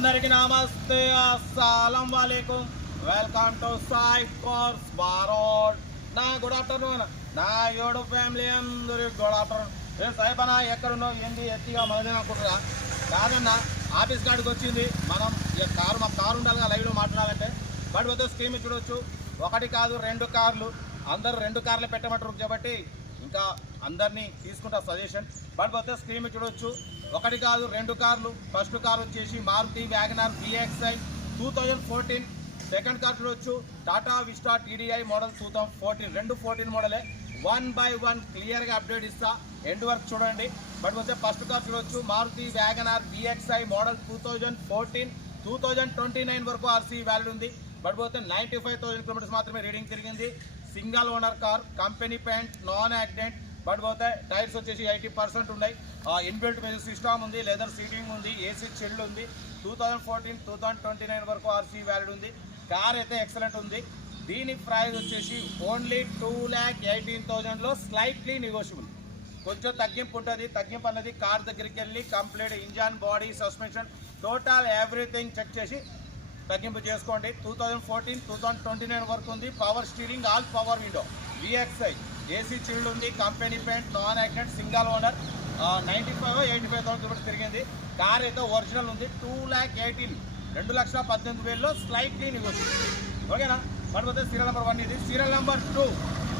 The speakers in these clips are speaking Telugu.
అందరికి నమస్తే, అస్సలం వాలేకుం. వెల్కమ్ టు సాయి కార్స్ బారోడ్. నా గుడ్ ఆఫ్టర్నూన్, నా యోడు ఫ్యామిలీ అందరికి గుడ్ ఆఫ్టర్నూన్. సాయిపనా ఎక్కడున్నావు, ఏంది ఎత్తిగా మనదే అనుకుంటున్నా? కాదన్నా, ఆఫీస్ కాడికి వచ్చింది. మనం మా కారు ఉండాలిగా లైవ్లో మాట్లాడాలంటే. బట్ వద్ద స్కీమ్ చూడవచ్చు. ఒకటి కాదు, 2 కార్లు. అందరూ 2 కార్లే పెట్టమంటారు కాబట్టి ఇంకా అందరినీ తీసుకుంటా సజెషన్. బట్ వద్ద స్క్రీన్ చూడవచ్చు. ఒకటి కాదు, 2 కార్లు. ఫస్ట్ కార్ వచ్చేసి Maruti WagonR VXi 2014. Second car చూడవచ్చు, టాటా విస్టా TDI మోడల్ 2014. 14 మోడలే. 1/1 క్లియర్గా అప్డేట్ ఇస్తా, ఎండ్ వరకు చూడండి. బట్ వస్తే ఫస్ట్ కార్ చూడవచ్చు, మారుతి వ్యాగనార్ VXi మోడల్ 2014. 2029 వరకు RC వ్యాలిడ్ ఉంది. బట్ పోతే 95,000 కిలోమీటర్స్ మాత్రమే రీడింగ్ తిరిగింది. Single owner car, company paint, non accident. But పోతే టైర్స్ వచ్చేసి 80% ఉన్నాయి. ఇన్బిల్ట్ మ్యూజిక్ సిస్టమ్ ఉంది, లెదర్ సీటింగ్ ఉంది, AC చిల్డ్ ఉంది. 2014, 2029 వరకు RC వ్యాలిడ్ ఉంది. కార్ అయితే ఎక్సలెంట్ ఉంది. దీని ప్రైస్ వచ్చేసి ఓన్లీ 2,18,000లో స్లైట్లీ నెగోషియబుల్. కొంచెం తగ్గింపు ఉంటుంది. తగ్గింపు అన్నది కార్ దగ్గరికి వెళ్ళి complete engine, body, suspension, total everything check చేసి తగ్గింపు చేసుకోండి. 2014, 2029 వరకు ఉంది. Power steering, all power window, VXi, AC chilled ఉంది, company paint, non accident, single owner. 85,000 kilometres తిరిగింది. కార్ అయితే ఒరిజినల్ ఉంది. 2,18,000, 2,18,000లో స్లైట్లీ నెగోషియబుల్. ఓకేనా? మనపోతే సీరియల్ నెంబర్ 1 ఇది. సీరియల్ నెంబర్ 2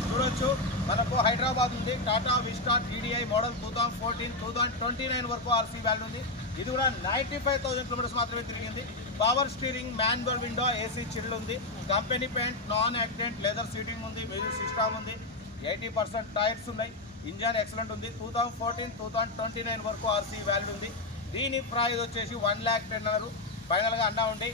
చూడొచ్చు. మనకు హైదరాబాద్ ఉంది, టాటా విస్టా TDI మోడల్ 2014, 2029 వరకు RC వ్యాల్యూ ఉంది. ఇది కూడా 95,000 కిలోమీటర్స్ మాత్రమే తిరిగింది. Power steering, manual window, AC chilled ఉంది, company paint, non accident, leather seating ఉంది, మ్యూజిక్ సిస్టమ్ ఉంది, 80% టైర్స్ ఉన్నాయి, ఇంజన్ ఎక్సలెంట్ ఉంది. 2014, 2029 వరకు RC వాల్యూ ఉంది. దీని ప్రైస్ వచ్చేసి 1,10,000 అన్నారు. ఫైనల్గా అన్నా ఉండి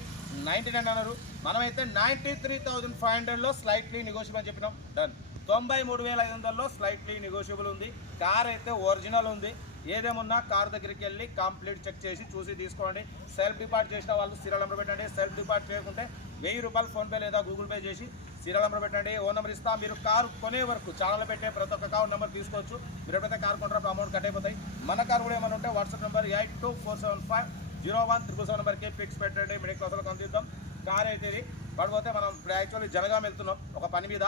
99 అన్నారు. మనమైతే 93,500లో స్లైట్లీ నెగోషియబుల్ అని చెప్పినాం. డన్. 93,500లో స్లైట్లీ నెగోషియబుల్ ఉంది. కార్ అయితే ఒరిజినల్ ఉంది. ఏదేమున్నా కార్ దగ్గరికి వెళ్ళి కంప్లీట్ చెక్ చేసి చూసి తీసుకోండి. సెల్ఫ్ డిపార్ట్ చేసిన వాళ్ళు సీరియల్ నెంబర్ పెట్టండి. సెల్ఫ్ డిపార్ట్ చేయకుంటే 1000 రూపాయలు ఫోన్పే లేదా గూగుల్ పే చేసి సీరియల్ నెంబర్ పెట్టండి. ఓన్ నెంబర్ ఇస్తా. మీరు కారు కొనే వరకు ఛానల్ పెట్టే ప్రతి ఒక్క కార్ నెంబర్ తీసుకోవచ్చు. మీరు ఎప్పుడైతే కార్ కొంటారో అమౌంట్ కట్ అయిపోతాయి. మన కార్ కూడా ఏమైనా ఉంటే వాట్సాప్ నెంబర్ 8247501777 నెంబర్కి పిక్స్ పెట్టండి. మిడిల్ క్లాస్లో కందిద్దాం. కార్ అయితే ఇది పడిపోతే మనం ఇప్పుడు యాక్చువల్లీ జనగాం వెళ్తున్నాం ఒక పని మీద.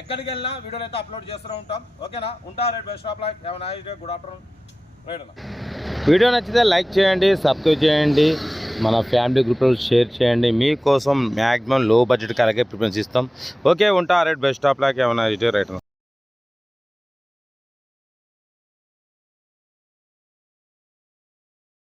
ఎక్కడికి వెళ్ళినా వీడియోలు అయితే అప్లోడ్ చేస్తూనే ఉంటాం. ఓకేనా? ఉంటారు rate best of like. Good afternoon. Video నచ్చితే లైక్ చేయండి, సబ్స్క్రైబ్ చేయండి, మన ఫ్యామిలీ గ్రూప్లో షేర్ చేయండి. మీకోసం మ్యాక్సిమం లో బడ్జెట్ కారకే ప్రిఫరెన్స్ ఇస్తాం. ఓకే, ఉంటా rate best of like. Right.